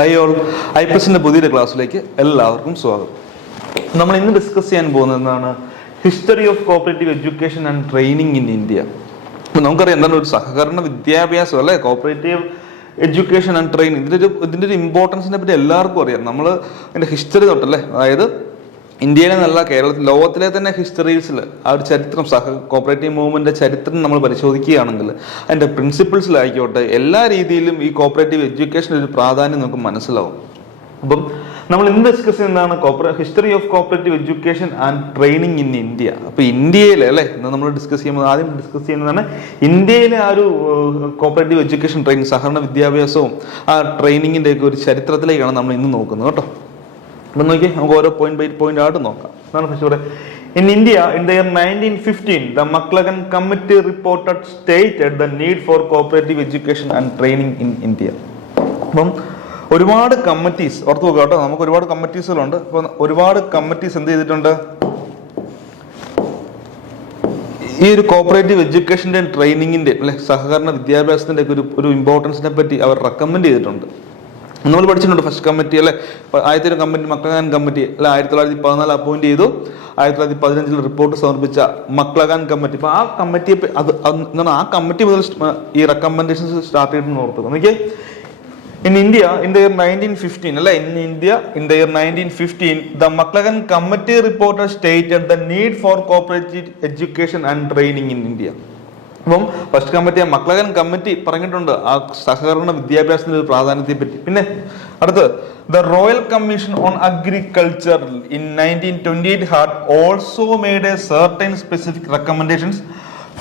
Hi all, iPlusന്റെ പുതിയൊരു ക്ലാസ്സിലേക്ക് എല്ലാവർക്കും സ്വാഗതം. നമ്മൾ ഇന്ന് ഡിസ്കസ് ചെയ്യാൻ പോകുന്നതാണ് history of cooperative education and training in India. നമുക്കറിയാം എന്താണ് ഒരു സഹകരണ വിദ്യാഭ്യാസം അല്ലെ, കോപ്പറേറ്റീവ് എഡ്യൂക്കേഷൻ ആൻഡ് ട്രെയിനിങ്. ഇതിന്റെ ഒരു ഇമ്പോർട്ടൻസിനെ പറ്റി എല്ലാവർക്കും അറിയാം. നമ്മൾ അതിന്റെ ഹിസ്റ്ററി തൊട്ടല്ലേ, അതായത് ഇന്ത്യയിലെ നല്ല കേരളത്തിൽ ലോകത്തിലെ തന്നെ ഹിസ്റ്ററീസിൽ ആ ഒരു ചരിത്രം, കോപ്പറേറ്റീവ് മൂവ്മെന്റിന്റെ ചരിത്രം നമ്മൾ പരിശോധിക്കുകയാണെങ്കിൽ അതിന്റെ പ്രിൻസിപ്പിൾസിലായിക്കോട്ടെ എല്ലാ രീതിയിലും ഈ കോപ്പറേറ്റീവ് എഡ്യൂക്കേഷൻ്റെ ഒരു പ്രാധാന്യം നമുക്ക് മനസ്സിലാവും. അപ്പം നമ്മൾ ഇന്ന് ഡിസ്കസ് ചെയ്യുന്നതാണ് history of cooperative education and training in India. അപ്പൊ ഇന്ത്യയിലെ അല്ലെ ഇന്ന് നമ്മൾ ഡിസ്കസ് ചെയ്യുമ്പോൾ ആദ്യം ഡിസ്കസ് ചെയ്യുന്നതാണ് ഇന്ത്യയിലെ ആ ഒരു കോപ്പറേറ്റീവ് എഡ്യൂക്കേഷൻ ട്രെയിനിങ്, സഹകരണ വിദ്യാഭ്യാസവും ആ ട്രെയിനിങ്ങിന്റെ ഒക്കെ ഒരു ചരിത്രത്തിലേക്കാണ് നമ്മൾ ഇന്ന് നോക്കുന്നത് കേട്ടോ. അപ്പം നോക്കി നമുക്ക് ഓരോ പോയിന്റ് ബൈ പോയിന്റ് ആയിട്ട് നോക്കാം. എന്താണ് first? In India, in the year 1915, the McLagan Committee reported stated the need for cooperative education and training in India. അപ്പം ഒരുപാട് കമ്മിറ്റീസ് ഓർത്ത് നോക്കുക കേട്ടോ, നമുക്ക് ഒരുപാട് കമ്മിറ്റീസുകളുണ്ട്. അപ്പം ഒരുപാട് കമ്മിറ്റീസ് എന്ത് ചെയ്തിട്ടുണ്ട്, ഈ ഒരു കോപ്പറേറ്റീവ് എഡ്യൂക്കേഷൻ്റെ ട്രെയിനിങ്ങിൻ്റെ അല്ലെ സഹകരണ വിദ്യാഭ്യാസത്തിൻ്റെ ഒക്കെ ഒരു ഇമ്പോർട്ടൻസിനെ പറ്റി അവർ റെക്കമെൻഡ് ചെയ്തിട്ടുണ്ട്. നമ്മൾ പഠിച്ചിട്ടുണ്ട് ഫസ്റ്റ് കമ്മിറ്റി അല്ലെ, ആദ്യത്തെ കമ്മിറ്റി മക്ലഗാൻ കമ്മിറ്റി അല്ലെ 1914 അപ്പോയിന്റ് ചെയ്തു. 1915 റിപ്പോർട്ട് സമർപ്പിച്ച മക്ലഗാൻ കമ്മിറ്റി. അപ്പൊ ആ കമ്മിറ്റി ആ കമ്മിറ്റി മുതൽ ഈ റെക്കമെൻഡേഷൻസ് സ്റ്റാർട്ട് ചെയ്തിട്ട് ഓർത്തുക. നോക്കിയേ, in India in the year 1915 അല്ലെ, in the year 1915 the McLagan Committee report stated the need for cooperative education and training in India. അപ്പം ഫസ്റ്റ് കമ്മിറ്റി മക്ലഗൻ കമ്മിറ്റി പറഞ്ഞിട്ടുണ്ട് ആ സഹകരണ വിദ്യാഭ്യാസത്തിന്റെ ഒരു പ്രാധാന്യത്തെ പറ്റി. പിന്നെ അടുത്ത് the royal commission on agriculture in 1928 had also made a certain specific recommendations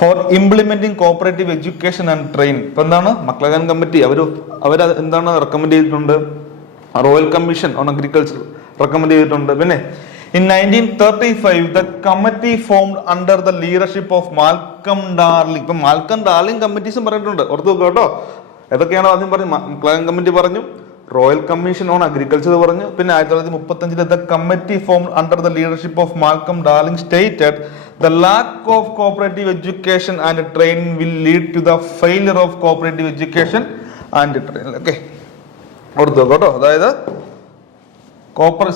for implementing cooperative education and training. ഇപ്പൊ എന്താണ് മക്ലഗൻ കമ്മിറ്റി അവർ എന്താണ് റെക്കമെൻഡ് ചെയ്തിട്ടുണ്ട്, royal commission on agriculture recommend ചെയ്തിട്ടുണ്ട്. പിന്നെ in 1935 the committee formed under the leadership of Malcolm darling. ഇപ്പൊ Malcolm darling കമ്മിറ്റീസും പറഞ്ഞിട്ടുണ്ട്, ഓർത്തു നോക്കുക കേട്ടോ. ഏതൊക്കെയാണോ ആദ്യം പറഞ്ഞു, മക്ലഗൻ കമ്മിറ്റി പറഞ്ഞു, റോയൽ കമ്മീഷൻ ഓൺ അഗ്രികൾച്ചർ പറഞ്ഞു. പിന്നെ 1935 the committee formed under the leadership of Malcolm darling stated the lack of cooperative education and training will lead to the failure of cooperative education and training. Okay, ഓർത്തു നോക്കുക കേട്ടോ. അതായത്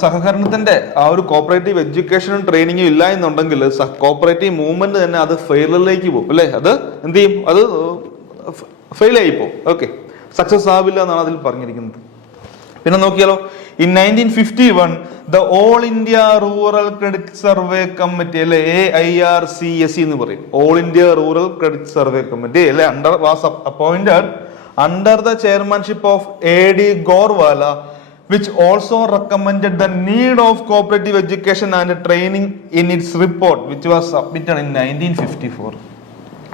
സഹകരണത്തിന്റെ ആ ഒരു cooperative എഡ്യൂക്കേഷനും ട്രെയിനിങ്ങും ഇല്ല എന്നുണ്ടെങ്കിൽ കോപ്പറേറ്റീവ് മൂവ്മെന്റ് തന്നെ അത് ഫെയിലിയറിലേക്ക് പോകും അല്ലെ, അത് എന്ത് ചെയ്യും, അത് ഫെയിൽ ആയി പോകും. ഓക്കെ, സക്സസ് ആവില്ല എന്നാണ് അതിൽ പറഞ്ഞിരിക്കുന്നത്. പിന്നെ നോക്കിയാലോ, in 1951 the All India Rural Credit Survey Committee അല്ലെ, AIRCSE എന്ന് പറയും, All India Rural Credit Survey Committee അല്ലെ, was appointed under the chairmanship of AD Gorwala, which also recommended the need of cooperative education and training in its report which was submitted in 1954.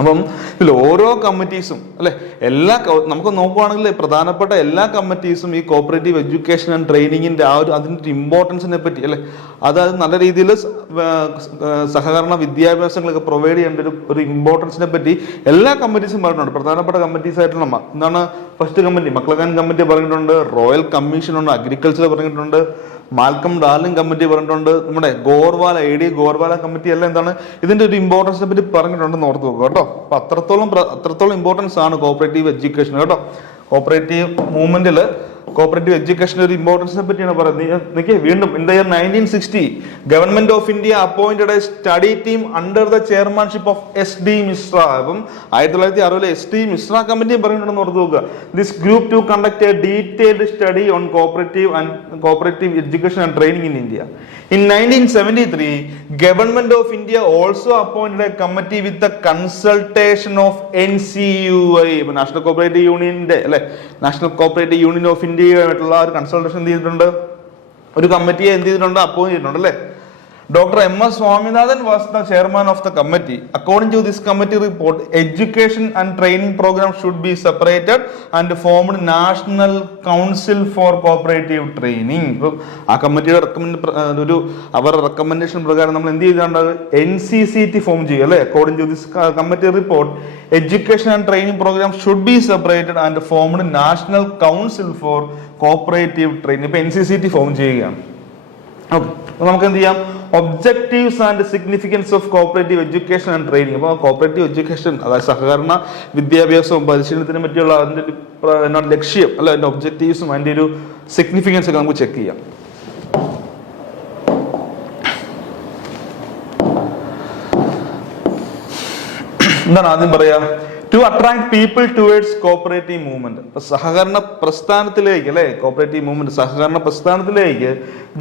അപ്പം ഇതിൽ ഓരോ കമ്മിറ്റീസും അല്ലെ, എല്ലാ നമുക്ക് നോക്കുവാണെങ്കിൽ പ്രധാനപ്പെട്ട എല്ലാ കമ്മിറ്റീസും ഈ കോപ്പറേറ്റീവ് എഡ്യൂക്കേഷൻ ആൻഡ് ട്രെയിനിങ്ങിന്റെ ആ ഒരു അതിൻ്റെ ഇമ്പോർട്ടൻസിനെ പറ്റി അല്ലെ, അത് നല്ല രീതിയിൽ സഹകരണ വിദ്യാഭ്യാസങ്ങളൊക്കെ പ്രൊവൈഡ് ചെയ്യേണ്ട ഒരു ഇമ്പോർട്ടൻസിനെ പറ്റി എല്ലാ കമ്മിറ്റീസും പറഞ്ഞിട്ടുണ്ട്. പ്രധാനപ്പെട്ട കമ്മിറ്റീസ് ആയിട്ടുള്ള എന്താണ് ഫസ്റ്റ് കമ്മിറ്റി മക്ലഗാൻ കമ്മിറ്റി പറഞ്ഞിട്ടുണ്ട്, റോയൽ കമ്മീഷൻ ഓൺ അഗ്രികൾച്ചർ പറഞ്ഞിട്ടുണ്ട്, മാൽക്കം ഡാർലിംഗ് കമ്മിറ്റി പറഞ്ഞിട്ടുണ്ട്, നമ്മുടെ ഗോർവാല AD ഗോർവാല കമ്മിറ്റി എല്ലാം എന്താണ് ഇതിന്റെ ഒരു ഇമ്പോർട്ടൻസിനെ പറ്റി പറഞ്ഞിട്ടുണ്ടെന്ന് ഓർത്ത് നോക്കുക കേട്ടോ. അപ്പൊ അത്രത്തോളം ഇമ്പോർട്ടൻസ് ആണ് കോപ്പറേറ്റീവ് എഡ്യൂക്കേഷൻ കേട്ടോ. കോപ്പറേറ്റീവ് മൂവ്മെന്റിൽ കോപ്പറേറ്റീവ് എഡ്യൂക്കേഷൻ്റെ ഒരു ഇമ്പോർട്ടൻസിനെ പറ്റിയാണ് പറയുന്നത്. വീണ്ടും in the year 1960 government of India appointed a study team under the chairmanship of SD Mishra. അപ്പം 1960 SD മിശ്ര കമ്മിറ്റി പറഞ്ഞിട്ടുണ്ടെന്ന് ഓർത്ത് നോക്കുക. This group to conduct a detailed study on cooperative education and training in India. In 1973 government of India also appointed a committee with the consultation of NCUI, national cooperative യൂണിയന്റെ അല്ലെ, national cooperative union of ഇന്ത്യയുമായിട്ടുള്ള ഒരു consultation എന്ത് ചെയ്തിട്ടുണ്ട്, ഒരു കമ്മിറ്റിയെ എന്ത് ചെയ്തിട്ടുണ്ട്, appoint ചെയ്തിട്ടുണ്ട് അല്ലെ. Dr. M.S. Swaminathan was the chairman of the committee. According to this committee report, education and training program should be separated and formed National Council for Cooperative Training. ആ കമ്മിറ്റിയുടെ അവരുടെ റെക്കമെൻഡേഷൻ പ്രകാരം നമ്മൾ എന്ത് ചെയ്തിട്ടുണ്ട്, NCCT ഫോം ചെയ്യുക അല്ലെ. According to this committee report, education and training program should be separated and formed National Council for Cooperative Training. ഇപ്പൊ NCCT ഫോം ചെയ്യുകയാണ്. ഓക്കെ, നമുക്ക് എന്ത് ചെയ്യാം, objectives and significance of cooperative education and training. അപ്പോൾ cooperative education അതായത് സഹകരണ വിദ്യാഭ്യാസവും പരിശീലനത്തിനെ പറ്റിയുള്ള അതിൻ്റെ ഒരു ലക്ഷ്യം അല്ല അതിൻ്റെ ഒബ്ജക്റ്റീവ്സും അതിൻ്റെ ഒരു സിഗ്നിഫിക്കൻസ് ഒക്കെ നമുക്ക് ചെക്ക് ചെയ്യാം. എന്താണ് ആദ്യം പറയാ? To attract people towards cooperative movement. ഇപ്പൊ സഹകരണ പ്രസ്ഥാനത്തിലേക്ക് അല്ലെ, കോപ്പറേറ്റീവ് മൂവ്മെന്റ് സഹകരണ പ്രസ്ഥാനത്തിലേക്ക്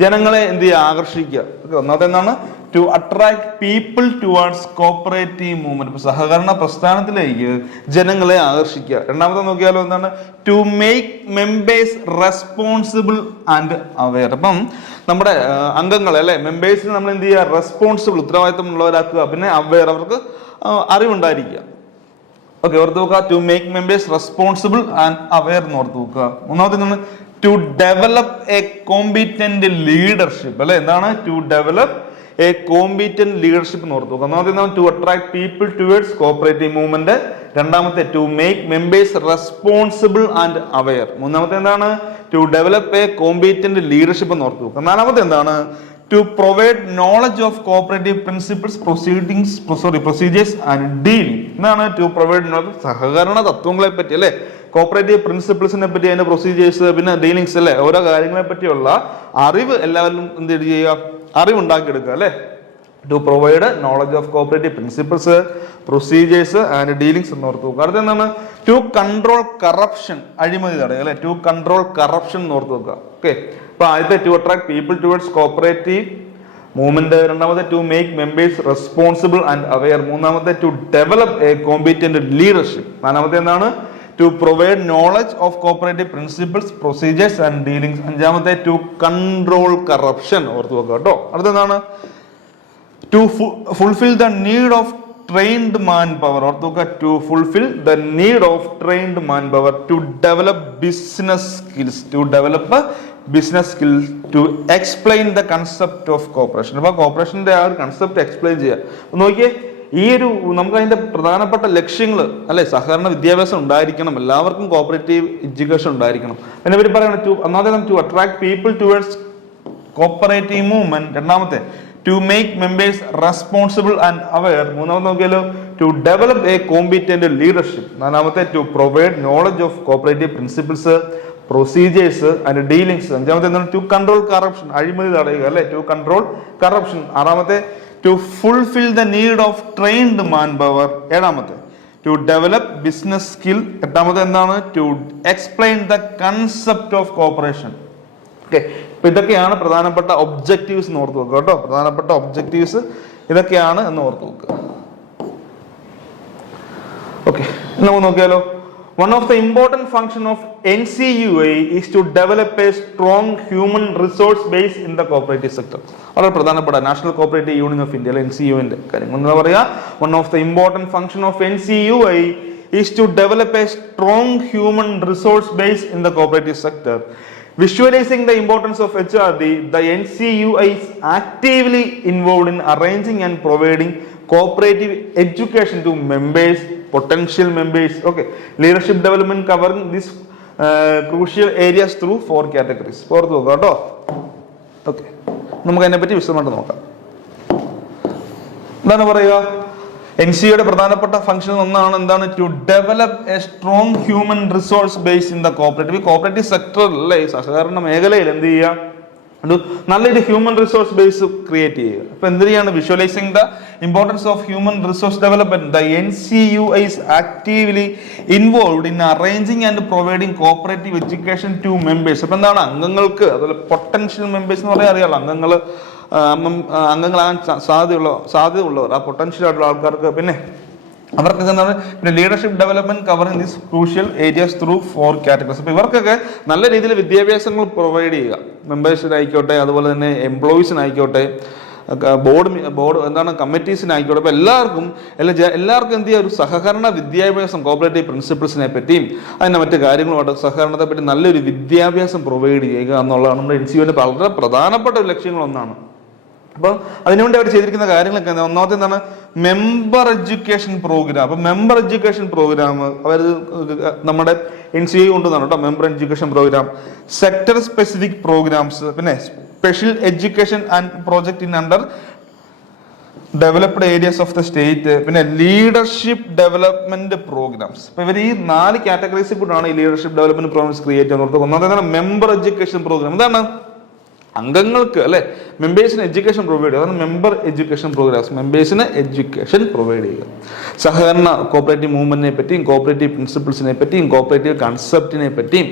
ജനങ്ങളെ എന്ത് ചെയ്യുക? ആകർഷിക്കുക. ഒന്നാമത്തെ എന്താണ്? To attract people towards cooperative movement. ഇപ്പൊ സഹകരണ പ്രസ്ഥാനത്തിലേക്ക് ജനങ്ങളെ ആകർഷിക്കുക. രണ്ടാമത്തെ നോക്കിയാലോ എന്താണ്? To make members responsible and aware. അപ്പം നമ്മുടെ അംഗങ്ങളെ അല്ലെ, മെമ്പേഴ്സിന് നമ്മൾ എന്ത് ചെയ്യുക? റെസ്പോൺസിബിൾ, ഉത്തരവാദിത്തം ഉള്ളവരാക്കുക. പിന്നെ അവെയർ, അവർക്ക് അറിവുണ്ടായിരിക്കുക. ഓക്കെ, ഓർത്ത് നോക്കുക. To make members responsible and aware എന്ന് ഓർത്ത് നോക്കുക. മൂന്നാമത്തെ to develop a competent leadership അല്ലെ. എന്താണ്? To develop a competent leadership എന്ന് ഓർത്ത് നോക്കുക. ഒന്നാമത്തെ to attract people towards cooperative movement. രണ്ടാമത്തെ to make members responsible and aware. മൂന്നാമത്തെ എന്താണ്? To develop a competent leadership എന്ന് ഓർത്ത് നോക്കുക. നാലാമത്തെ എന്താണ്? To provide knowledge of cooperative principles, procedures and dealing. എന്താണ്? To provide knowledge, സഹകരണ തത്വങ്ങളെ പറ്റി അല്ലെ, കോപ്പറേറ്റീവ് പ്രിൻസിപ്പിൾസിനെ പറ്റി, അതിന്റെ പ്രൊസീജിയേഴ്സ്, പിന്നെ ഡീലിങ്സ് അല്ലെ, ഓരോ കാര്യങ്ങളെ പറ്റിയുള്ള അറിവ് എല്ലാവരും എന്ത് ചെയ്യുക? അറിവുണ്ടാക്കിയെടുക്കുക അല്ലെ. To provide knowledge of cooperative principles, procedures and dealings എന്ന് ഓർത്ത് നോക്കുക. അടുത്ത എന്താണ്? ടു കൺട്രോൾ കറപ്ഷൻ, അഴിമതി തടയുക അല്ലെ. ടു കൺട്രോൾ കറപ്ഷൻ എന്ന് ഓർത്ത് നോക്കുക. ഓക്കെ, അപ്പൊ ആദ്യത്തെ to attract people towards cooperative movement. രണ്ടാമത്തെ to make members responsible and aware. മൂന്നാമത്തെ to develop a competent leadership. നാലാമത്തെ എന്താണ്? To provide knowledge of cooperative principles, procedures and dealings. അഞ്ചാമത്തെ ടു കൺട്രോൾ കറപ്ഷൻ ഓർത്ത് നോക്കുക കേട്ടോ. അടുത്തെന്താണ്? To fulfil the need of trained manpower. ഓർത്ത് നോക്കുക. To fulfil the need of trained manpower. To develop business skills. To develop business skill. To explain the concept of corporation. അപ്പൊ കോപ്പറേഷന്റെ ആ ഒരു concept explain ചെയ്യുക. നോക്കിയേ, ഈ ഒരു നമുക്ക് അതിന്റെ പ്രധാനപ്പെട്ട ലക്ഷ്യങ്ങൾ അല്ലെ, സഹകരണ വിദ്യാഭ്യാസം ഉണ്ടായിരിക്കണം, എല്ലാവർക്കും കോപ്പറേറ്റീവ് എഡ്യൂക്കേഷൻ ഉണ്ടായിരിക്കണം. പിന്നെ ഇവർ പറയണം ഒന്നാമത്തെ to attract people towards cooperative movement. രണ്ടാമത്തെ to make members responsible and aware. മൂന്നാമത്തെ നോക്കിയാലോ to develop a competent leadership. നാലാമത്തെ to provide knowledge of cooperative principles, procedures and dealings. അഞ്ചാമത്തെ എന്താണ്? ടു കൺട്രോൾ കറപ്ഷൻ, അഴിമതി തടയുക അല്ലെ. To control corruption. ആറാമത്തെ to fulfil the need of trained manpower. ഏഴാമത്തെ ടു ഡെവലപ്പ് ബിസിനസ് സ്കിൽ. എട്ടാമത്തെ എന്താണ്? To explain the concept of cooperation. Okay, അപ്പൊ ഇതൊക്കെയാണ് പ്രധാനപ്പെട്ട ഒബ്ജക്റ്റീവ്സ് എന്ന് ഓർത്ത് നോക്കുക കേട്ടോ. പ്രധാനപ്പെട്ട ഒബ്ജക്റ്റീവ്സ് ഇതൊക്കെയാണ് എന്ന് ഓർത്ത് നോക്കുക. ഓക്കെ, നമുക്ക് നോക്കിയാലോ. One of the important function of NCUA is to develop a strong human resource base in the cooperative sector. വളരെ പ്രധാനപ്പെട്ട national cooperative union of India NCUന്റെ കാര്യം എന്താ പറയാ? One of the important function of NCUA is to develop a strong human resource base in the cooperative sector. Visualizing the importance of HRD, the NCUA is actively involved in arranging and providing cooperative education to members, potential members. Okay, leadership development covering these crucial areas through 4 categories. ഓർത്ത് നോക്കാം കേട്ടോ. Okay, നമുക്ക് അതിനെപ്പറ്റി വിശദമായിട്ട് നോക്കാം. എന്താണ് പറയുക? NCUയുടെ പ്രധാനപ്പെട്ട ഫംഗ്ഷൻ ഒന്നാണ് എന്താണ്? To develop a strong human resource base in the cooperative. Cooperative സെക്ടറിലെ സഹകരണ മേഖലയിൽ എന്ത് ചെയ്യുക? ഒരു നല്ലൊരു ഹ്യൂമൻ റിസോഴ്സ് ബേസ് ക്രിയേറ്റ് ചെയ്യുക. അപ്പൊ എന്ത് ചെയ്യാണ്? Visualising the importance of human resource development, the NCUA is actively involved in arranging and providing cooperative education to members. അപ്പൊ എന്താണ്? അംഗങ്ങൾക്ക്, അതുപോലെ പൊട്ടൻഷ്യൽ മെമ്പേഴ്സ് എന്ന് പറയാൻ അറിയാലോ, അംഗങ്ങളാകാൻ സാധ്യതയുള്ളവർ, ആ പൊട്ടൻഷ്യൽ ആയിട്ടുള്ള ആൾക്കാർക്ക്. പിന്നെ അവർക്കൊക്കെ എന്താണ്? പിന്നെ leadership development covering these crucial areas through 4 categories. അപ്പൊ ഇവർക്കൊക്കെ നല്ല രീതിയിൽ വിദ്യാഭ്യാസങ്ങൾ പ്രൊവൈഡ് ചെയ്യുക. മെമ്പേഴ്സിനായിക്കോട്ടെ, അതുപോലെ തന്നെ എംപ്ലോയീസിനായിക്കോട്ടെ, ബോർഡ് എന്താണ് കമ്മിറ്റീസിനായിക്കോട്ടെ. അപ്പൊ എല്ലാവർക്കും എന്ത് ചെയ്യുക? ഒരു സഹകരണ വിദ്യാഭ്യാസം, കോപ്പറേറ്റീവ് പ്രിൻസിപ്പിൾസിനെ പറ്റിയും അതിന്റെ മറ്റു കാര്യങ്ങളുമായിട്ട് സഹകരണത്തെ പറ്റി നല്ലൊരു വിദ്യാഭ്യാസം പ്രൊവൈഡ് ചെയ്യുക എന്നുള്ളതാണ് നമ്മുടെ NCUവിന്റെ വളരെ പ്രധാനപ്പെട്ട ഒരു ലക്ഷ്യങ്ങളൊന്നാണ്. അപ്പോൾ അതിനുവേണ്ടി അവർ ചെയ്തിരിക്കുന്ന കാര്യങ്ങളൊക്കെ ഒന്നാമത്തെ എന്താണ്? Member education programme. അപ്പൊ മെമ്പർ എഡ്യൂക്കേഷൻ പ്രോഗ്രാം അവർ നമ്മുടെ NCUA കൊണ്ടുവന്നാണ് കേട്ടോ. Member education programme, sector specific programmes, പിന്നെ special education and project in under developed areas of the state, പിന്നെ ലീഡർഷിപ്പ് ഡെവലപ്മെന്റ് പ്രോഗ്രാംസ്. ഇപ്പൊ ഇവർ ഈ 4 കാറ്റഗറീസിൽ കൂടാണ് ഈ ലീഡർഷിപ്പ് ഡെവലപ്മെന്റ് പ്രോഗ്രാംസ് ക്രിയേറ്റ് ചെയ്യുന്നത്. ഒന്നാമത്തെ മെമ്പർ എഡ്യൂക്കേഷൻ പ്രോഗ്രാം. എന്താണ്? അംഗങ്ങൾക്ക് അല്ലെ മെമ്പേഴ്സിന് എഡ്യൂക്കേഷൻ പ്രൊവൈഡ് ചെയ്യുക. അതാണ് മെമ്പർ എഡ്യൂക്കേഷൻ പ്രോഗ്രാംസ്. മെമ്പേഴ്സിന് എഡ്യൂക്കേഷൻ പ്രൊവൈഡ് ചെയ്യുക. സഹകരണ കോപ്പറേറ്റീവ് മൂവ്മെന്റിനെ പറ്റിയും കോപ്പറേറ്റീവ് പ്രിൻസിപ്പിൾസിനെ പറ്റിയും കോപ്പറേറ്റീവ് കൺസെപ്റ്റിനെ പറ്റിയും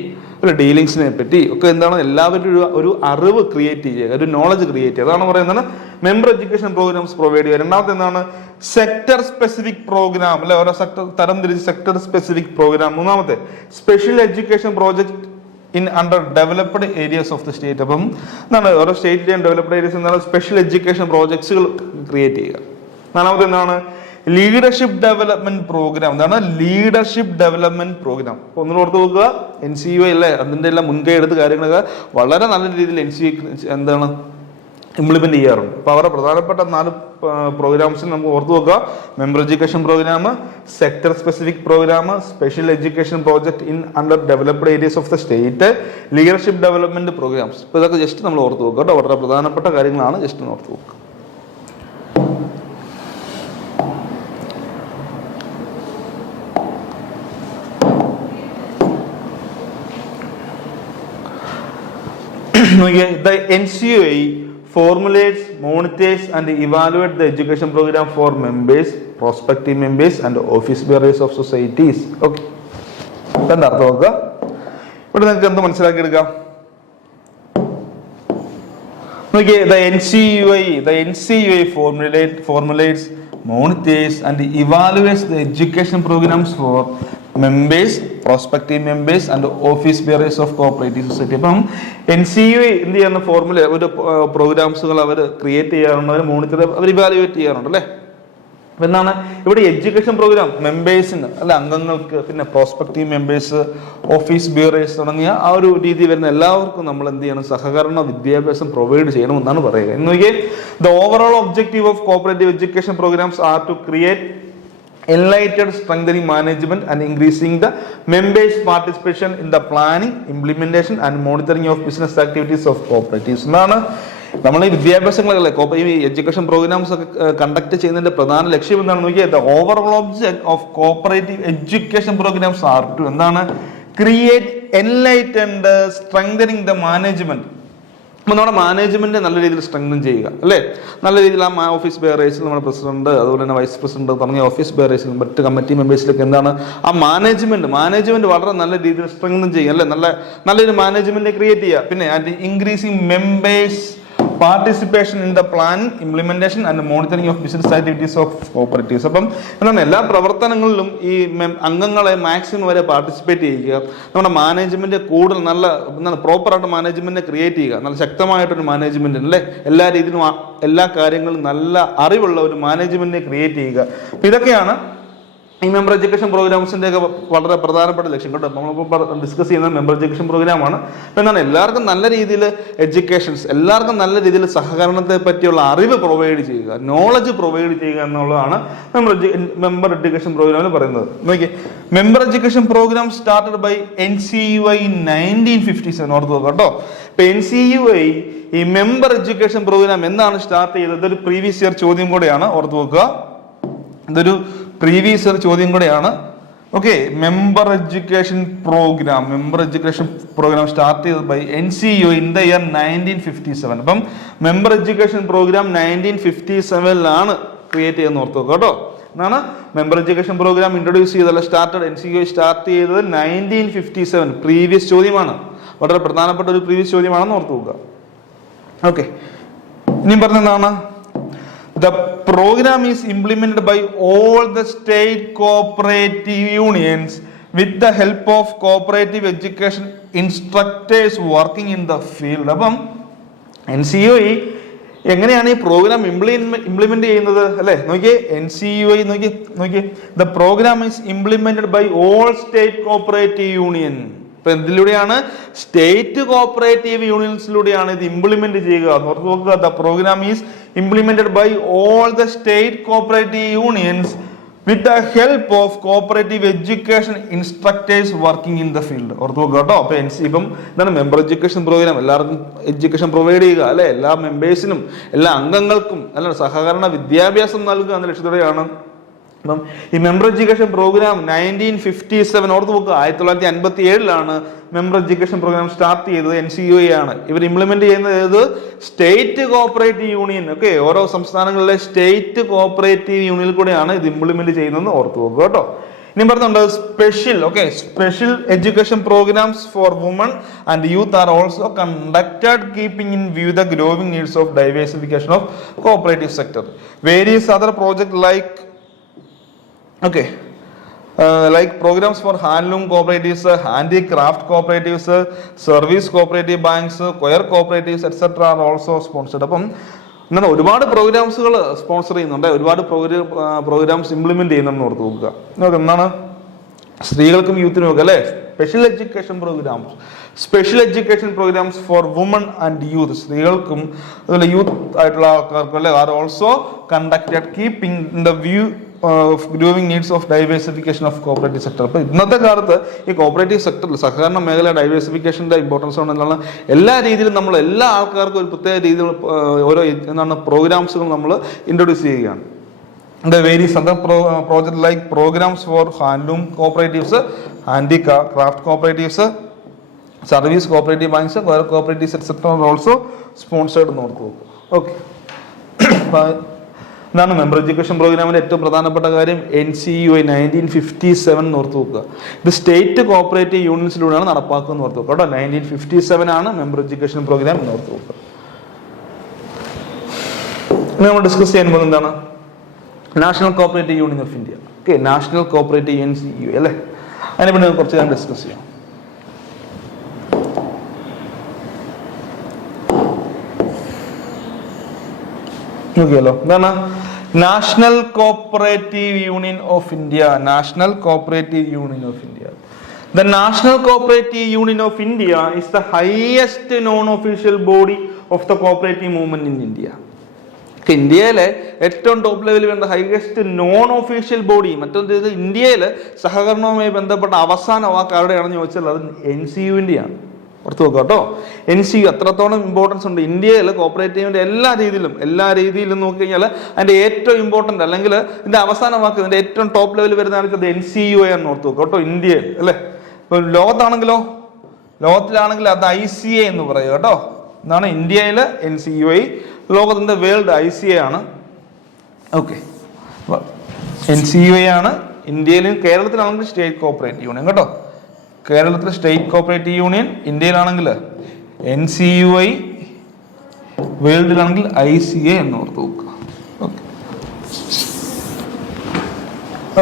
ഡീലിങ്സിനെ പറ്റി ഒക്കെ എന്താണ് എല്ലാവരും ഒരു അറിവ് ക്രിയേറ്റ് ചെയ്യുക, ഒരു നോളജ് ക്രിയേറ്റ് ചെയ്യുക. അതാണ് പറയുന്നത് മെമ്പർ എഡ്യൂക്കേഷൻ പ്രോഗ്രാംസ് പ്രൊവൈഡ് ചെയ്യുക. രണ്ടാമത്തെ എന്താണ്? സെക്ടർ സ്പെസിഫിക് പ്രോഗ്രാം അല്ലെ, ഓരോ സെക്ടർ തരം തിരിച്ച് സെക്ടർ സ്പെസിഫിക് പ്രോഗ്രാം. മൂന്നാമത്തെ special education project in under developed areas of the state. അപ്പം എന്താണ് ഓരോ സ്റ്റേറ്റിലെയും ഡെവലപ്ഡ് ഏരിയസ് എന്താണ് സ്പെഷ്യൽ എഡ്യൂക്കേഷൻ പ്രോജക്ട്സുകൾ ക്രിയേറ്റ് ചെയ്യുക. നാലാമത്തെ എന്താണ്? Leadership development program. എന്താണ് ലീഡർഷിപ്പ് ഡെവലപ്മെന്റ് പ്രോഗ്രാം? ഒന്നുകൂടെ ഓർത്ത് നോക്കുക, NCUI അല്ലേ അതിന്റെ എല്ലാം മുൻകൈ എടുത്ത് കാര്യങ്ങളൊക്കെ വളരെ നല്ല രീതിയിൽ NCUI എന്താണ് ഇംപ്ലിമെന്റ് ചെയ്യാറുണ്ട്. അപ്പൊ അവരുടെ പ്രധാനപ്പെട്ട 4 പ്രോഗ്രാംസിൽ നമുക്ക് ഓർത്ത് നോക്കുക: member education programme, sector specific program, special education project in under developed areas of the state, leadership development programmes. ഇപ്പൊ ഇതൊക്കെ ജസ്റ്റ് നമ്മൾ ഓർത്ത് നോക്കുക കേട്ടോ. വളരെ പ്രധാനപ്പെട്ട കാര്യങ്ങളാണ്, ജസ്റ്റ് ഒന്ന് ഓർത്ത് നോക്കുക. The NCUI formulates, monitors and evaluates the education program for members, prospective members and office bearers of societies. Okay. എന്താ അർത്ഥം നോക്കുക. ഇവിടെ നിങ്ങൾക്ക് എന്ത് മനസ്സിലാക്കി എടുക്കാം? നോക്കിയേ, the NCUI formulates, monitors and evaluates the education programs for members, prospective members and office bearers of cooperative society. അപ്പം NCUI എന്ത് ചെയ്യുന്ന ഫോർമുല ഒരു പ്രോഗ്രാംസുകൾ അവർ ക്രിയേറ്റ് ചെയ്യാറുണ്ട്, അവർ മോണിറ്റർ, അവർ ഇവാലുവേറ്റ് ചെയ്യാറുണ്ട് അല്ലേ. അപ്പം എന്താണ് ഇവിടെ എഡ്യൂക്കേഷൻ പ്രോഗ്രാം മെമ്പേഴ്സിന് അല്ലെ അംഗങ്ങൾക്ക്, പിന്നെ പ്രോസ്പെക്റ്റീവ് മെമ്പേഴ്സ്, ഓഫീസ് ബിയറേഴ്സ് തുടങ്ങിയ ആ ഒരു രീതി വരുന്ന എല്ലാവർക്കും നമ്മൾ എന്ത് ചെയ്യണം? സഹകരണ വിദ്യാഭ്യാസം പ്രൊവൈഡ് ചെയ്യണമെന്നാണ് പറയുക. എന്ന് നോക്കിയേ, the overall objective of cooperative education programmes are to create enlightened, strengthening management and increasing the members' participation in the planning, implementation and monitoring of business activities of cooperatives. എന്നാണ് നമ്മൾ ഈ വിദ്യാഭ്യാസങ്ങളല്ലേ ഈ എഡ്യൂക്കേഷൻ പ്രോഗ്രാംസ് ഒക്കെ conduct ചെയ്യുന്നതിന്റെ പ്രധാന ലക്ഷ്യം എന്താണെന്ന് നോക്കിയാൽ the overall object of cooperative education programmes are to എന്താണ്? Create enlightened, strengthening the management. അപ്പോൾ നമ്മുടെ മാനേജ്മെന്റ് നല്ല രീതിയിൽ സ്ട്രെങ്തൻ ചെയ്യുക അല്ലേ. നല്ല രീതിയിൽ ആ ഓഫീസ് ബെയറേഴ്സിൽ നമ്മുടെ പ്രസിഡന്റ്, അതുപോലെ തന്നെ വൈസ് പ്രസിഡന്റ് തുടങ്ങിയ ഓഫീസ് ബെയറേഴ്സിലും മറ്റ് കമ്മിറ്റി മെമ്പേഴ്സിലൊക്കെ എന്താണ് ആ മാനേജ്മെന്റ് വളരെ നല്ല രീതിയിൽ സ്ട്രെങ്തൻ ചെയ്യുക അല്ലേ. നല്ലൊരു മാനേജ്മെന്റ് ക്രിയേറ്റ് ചെയ്യുക. പിന്നെ increasing members participation in the planning, implementation and monitoring of business activities of cooperatives. അപ്പം എന്താണ് എല്ലാ പ്രവർത്തനങ്ങളിലും ഈ അംഗങ്ങളെ മാക്സിമം വരെ പാർട്ടിസിപ്പേറ്റ് ചെയ്യുക. നമ്മുടെ മാനേജ്മെന്റ് കൂടുതൽ എന്താണ് പ്രോപ്പറായിട്ട് മാനേജ്മെന്റിനെ ക്രിയേറ്റ് ചെയ്യുക. നല്ല ശക്തമായിട്ടൊരു മാനേജ്മെന്റ് അല്ലേ, എല്ലാ രീതിയിലും എല്ലാ കാര്യങ്ങളും നല്ല അറിവുള്ള ഒരു മാനേജ്മെന്റിനെ ക്രിയേറ്റ് ചെയ്യുക. അപ്പം ഇതൊക്കെയാണ് ഈ മെമ്പർ എഡ്യൂക്കേഷൻ പ്രോഗ്രാംസിന്റെ ഒക്കെ വളരെ പ്രധാനപ്പെട്ട ലക്ഷ്യം കേട്ടോ. നമ്മളിപ്പോൾ ഡിസ്കസ് ചെയ്യുന്നത് മെമ്പർ എഡ്യൂക്കേഷൻ പ്രോഗ്രാമാണ്. അപ്പം എന്താണ് എല്ലാവർക്കും നല്ല രീതിയിൽ എല്ലാവർക്കും നല്ല രീതിയിൽ സഹകരണത്തെ പറ്റിയുള്ള അറിവ് പ്രൊവൈഡ് ചെയ്യുക, നോളജ് പ്രൊവൈഡ് ചെയ്യുക എന്നുള്ളതാണ് മെമ്പർ എഡ്യൂക്കേഷൻ പ്രോഗ്രാമിൽ പറയുന്നത്. നോക്കിയേ, member education program started by NCUI in 1957. ഓർത്ത് നോക്കാം കേട്ടോ. ഇപ്പൊ NCUI ഈ മെമ്പർ എഡ്യൂക്കേഷൻ പ്രോഗ്രാം എന്നാണ് സ്റ്റാർട്ട് ചെയ്തത്? ഇതൊരു പ്രീവിയസ് ഇയർ ചോദ്യം കൂടെയാണ്, ഓർത്ത് നോക്കുക. ഇതൊരു പ്രീവിയസ് ഇയർ ചോദ്യം കൂടെയാണ്. Okay, member education programme start ചെയ്തത് by NCUI in the year 1957. അപ്പം മെമ്പർ എഡ്യൂക്കേഷൻ പ്രോഗ്രാം 1957 ക്രിയേറ്റ് ചെയ്യുന്ന ഓർത്ത് നോക്കുക കേട്ടോ. എന്നാണ് മെമ്പർ എഡ്യൂക്കേഷൻ പ്രോഗ്രാം ഇൻട്രൊഡ്യൂസ് ചെയ്തല്ല NCUI സ്റ്റാർട്ട് ചെയ്തത് 1957. പ്രീവിയസ് ചോദ്യമാണ്, വളരെ പ്രധാനപ്പെട്ട ഒരു പ്രീവിയസ് ചോദ്യമാണെന്ന് ഓർത്ത് നോക്കുക. ഓക്കെ, ഇനിയും പറഞ്ഞെന്താണ്? The program is implemented by all the state cooperative unions with the help of cooperative education instructors working in the field. അപ്പം NCUI എങ്ങനെയാണ് ഈ പ്രോഗ്രാം ഇംപ്ലിമെന്റ് ചെയ്യുന്നത് അല്ലെ? നോക്കിയേ, NCUI നോക്കിയേ, the program is implemented by all state cooperative union. ഇപ്പൊ എന്തിലൂടെയാണ്? State cooperative യൂണിയൻസിലൂടെയാണ് ഇത് implement ചെയ്യുക. ഓർത്ത് നോക്കുക, the program is implemented by all the state cooperative unions with the help of cooperative education instructors working in the field. ഓർത്ത് നോക്കുക കേട്ടോ. അപ്പൊ ഇപ്പം എന്താണ് മെമ്പർ എഡ്യൂക്കേഷൻ പ്രോഗ്രാം, എല്ലാവർക്കും എഡ്യൂക്കേഷൻ പ്രൊവൈഡ് ചെയ്യുക അല്ലെ, എല്ലാ മെമ്പേഴ്സിനും എല്ലാ അംഗങ്ങൾക്കും അല്ല സഹകരണ വിദ്യാഭ്യാസം നൽകുക എന്ന ലക്ഷ്യത്തോടെയാണ് അപ്പം ഈ മെമ്പർ എഡ്യൂക്കേഷൻ പ്രോഗ്രാം 1957 ഓർത്ത് നോക്കുക. 1957 മെമ്പർ എഡ്യൂക്കേഷൻ പ്രോഗ്രാം സ്റ്റാർട്ട് ചെയ്തത് NCUA ആണ്. ഇവർ ഇംപ്ലിമെന്റ് ചെയ്യുന്നത് സ്റ്റേറ്റ് കോഓപ്പറേറ്റീവ് യൂണിയൻ. ഓക്കെ, ഓരോ സംസ്ഥാനങ്ങളിലെ സ്റ്റേറ്റ് കോഓപ്പറേറ്റീവ് യൂണിയനിൽ കൂടെയാണ് ഇത് ഇംപ്ലിമെന്റ് ചെയ്യുന്നത് ഓർത്ത് നോക്കുക കേട്ടോ. ഇനി പറഞ്ഞുണ്ട് special education programmes for women and youth are also conducted keeping in view the growing needs of diversification of cooperative sector. Various other project like programs for handloom cooperatives, handicraft cooperatives, service cooperative banks, choir cooperatives etc. are also sponsored. അപ്പം ഇങ്ങനെ ഒരുപാട് പ്രോഗ്രാംസുകൾ sponsor ചെയ്യുന്നുണ്ട്, ഒരുപാട് programmes implement ചെയ്യുന്നെന്ന് ഓർത്ത് നോക്കുക. എന്താണ് സ്ത്രീകൾക്കും യൂത്തിനും ഒക്കെ അല്ലെ special education programmes for women and youth. സ്ത്രീകൾക്കും അതുപോലെ യൂത്ത് ആയിട്ടുള്ള ആൾക്കാർക്കും അല്ലെ are also conducted keeping in the view growing needs of diversification of cooperative sector. അപ്പോൾ ഇന്നത്തെ കാലത്ത് ഈ കോപ്പറേറ്റീവ് സെക്ടറിൽ സഹകരണ മേഖല ഡൈവേഴ്സിഫിക്കേഷൻ്റെ ഇമ്പോർട്ടൻസ് കൊണ്ടെന്നുള്ള എല്ലാ രീതിയിലും നമ്മൾ എല്ലാ ആൾക്കാർക്കും ഒരു പ്രത്യേക രീതിയിൽ ഓരോ പ്രോഗ്രാംസുകൾ നമ്മൾ ഇൻട്രൊഡ്യൂസ് ചെയ്യുകയാണ്. The various other projects like programs for handloom cooperatives, handicraft cooperatives, service cooperative banks, choir cooperatives etc. are also sponsored എന്ന് ഓർത്ത് നോക്കുക. ഓക്കെ, ഇതാണ് മെമ്പർ എഡ്യൂക്കേഷൻ പ്രോഗ്രാമിന്റെ ഏറ്റവും പ്രധാനപ്പെട്ട കാര്യം. NCUA 1957 ഓർത്ത് നോക്കുക. ഇത് സ്റ്റേറ്റ് കോഓപ്പറേറ്റീവ് യൂണിയൻസിലൂടെയാണ് നടപ്പാക്കുന്നത് ഓർത്ത് നോക്കുക കേട്ടോ. 1957 ആണ് മെമ്പർ എഡ്യൂക്കേഷൻ പ്രോഗ്രാം എന്ന് ഓർത്ത് നോക്കുക. ഇനി നമ്മൾ ഡിസ്കസ് ചെയ്യാൻ പോകുന്നത് എന്താണ്? National cooperative union of India. Okay, national cooperative NCUA അല്ലേ, അതിനെപ്പറ്റി കുറച്ച് നേരം ഡിസ്കസ് ചെയ്യാം. നോക്കിയല്ലോ, എന്താണ് national cooperative union of India? National cooperative union of India. The National Cooperative Union of India is the highest non-official body of the cooperative movement in India. ഇന്ത്യയിലെ ഏറ്റവും top ലെവലിൽ വേണ്ട ഹൈയസ്റ്റ് നോൺ ഒഫീഷ്യൽ ബോഡി. മറ്റൊരു ഇന്ത്യയിൽ സഹകരണവുമായി ബന്ധപ്പെട്ട അവസാന വാക്ക് ആരുടെയാണെന്ന് ചോദിച്ചാൽ അത് NCUവിൻ്റെയാണ്. ഓർത്ത് നോക്കുക കേട്ടോ. NCU അത്രത്തോളം ഇമ്പോർട്ടൻസ് ഉണ്ട് ഇന്ത്യയിൽ കോപ്പറേറ്റീവിന്റെ എല്ലാ രീതിയിലും നോക്കി കഴിഞ്ഞാൽ അതിന്റെ ഏറ്റവും ഇമ്പോർട്ടന്റ് അല്ലെങ്കിൽ ഇതിന്റെ അവസാന വാക്ക് ഇതിന്റെ ഏറ്റവും ടോപ്പ് ലെവലിൽ വരുന്നതാണ് NCUA എന്ന് ഓർത്ത് നോക്കുക കേട്ടോ. ഇന്ത്യയിൽ അല്ലെ, ഇപ്പൊ ലോകത്തിലാണെങ്കിൽ അത് ICA എന്ന് പറയുക കേട്ടോ. എന്നാണ് ഇന്ത്യയിലെ NCUA, ലോകത്തിന്റെ വേൾഡ് ICA ആണ്. ഓക്കെ, NCUA ആണ് ഇന്ത്യയിലും. കേരളത്തിലാണെങ്കിൽ സ്റ്റേറ്റ് കോപ്പറേറ്റീവ് യൂണിയൻ കേട്ടോ. കേരളത്തിലെ സ്റ്റേറ്റ് കോപ്പറേറ്റീവ് യൂണിയൻ, ഇന്ത്യയിലാണെങ്കിൽ NCUA, വേൾഡിലാണെങ്കിൽ ICA എന്ന് ഓർത്ത് നോക്കുക.